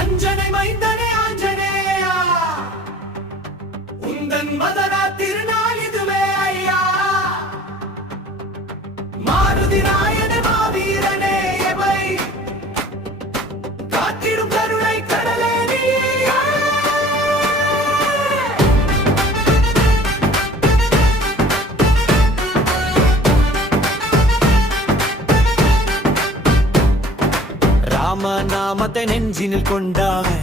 அஞ்சனை மைந்தனே ஆஞ்சநேயா, உந்தன் மதரா திருநாள் இதுவே ஐயா. மாருதி நாயனே மாவீரனே எவை காத்திடும் கருணை கடலே நீயே. ராமநாமத்தை நெஞ்சினில் கொண்டாய்,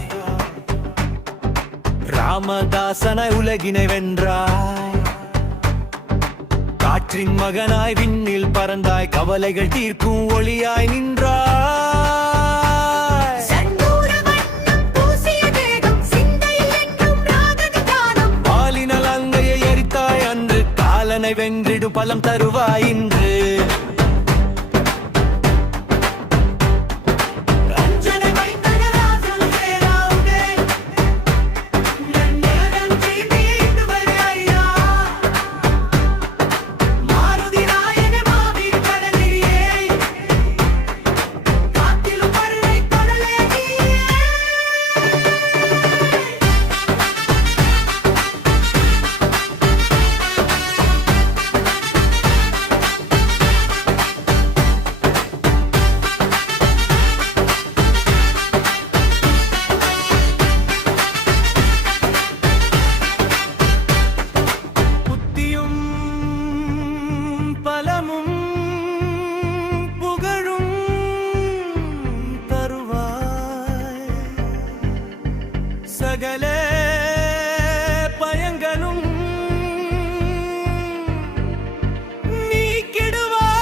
ராமதாசனாய் உலகினை வென்றாய். காற்றின் மகனாய் விண்ணில் பறந்தாய், கவலைகள் தீர்க்கும் ஒளியாய் நின்றாய். பாலினல் அங்கையை எரித்தாய் அன்று, காலனை வென்றிடும் பலம் தருவாய் இன்று. சகல பயங்களும் நீக்கிடுவாய்.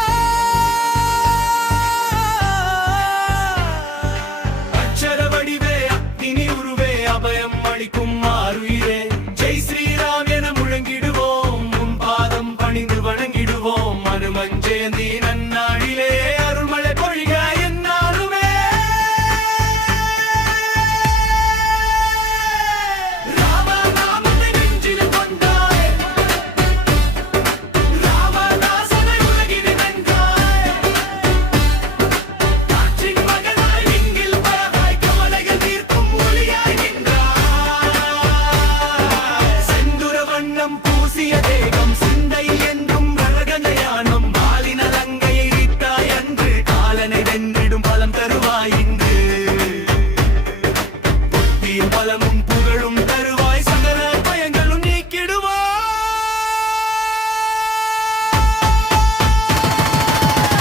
அச்சர வடிவே அக்னி உருவே அபயம் அளிக்கும் ஆருயிரே. ஜெய் ஸ்ரீராம் என முழங்கிடுவோம், உன் பாதம் பணிந்து வணங்கிடுவோம். அனுமன் ஜெயந்தி நன்னாளிலே அருள்மழை பொழிக என்னாலுமே. பலமும் புகழும் தருவாய், சகல பயங்களும் நீக்கிடுவாய்.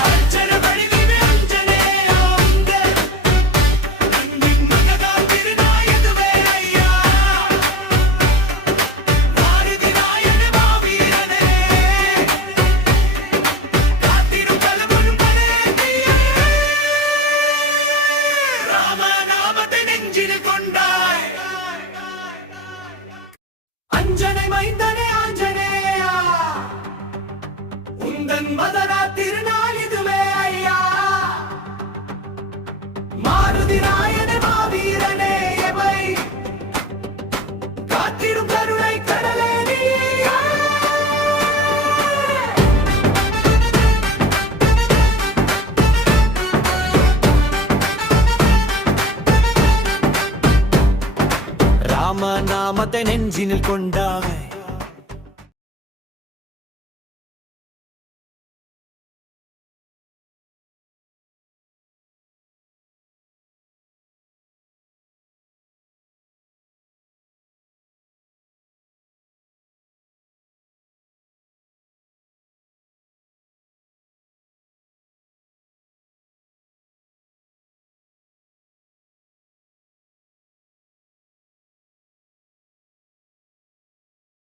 அஞ்சன வடிவே அஞ்சனேயா, உந்தன் அன்பின் மகனாய் திருநாள் இதுவே ஐயா. மாருதி நாயனே மாவீரனே, காத்திடும் பலமும் கடலே நீயே. ராமநாமத்தை நெஞ்சில் கொண்டாய், அஞ்சனை மைந்தனே ஆஞ்சநேயா, உந்தன் மதரா திருநாள் இதுவே ஐயா. மாருதி நாயனே மாவீரனே எவை காத்திடும் கருணை கடலே நீயே. ராமநாமத்தை நெஞ்சினில் கொண்டாய்,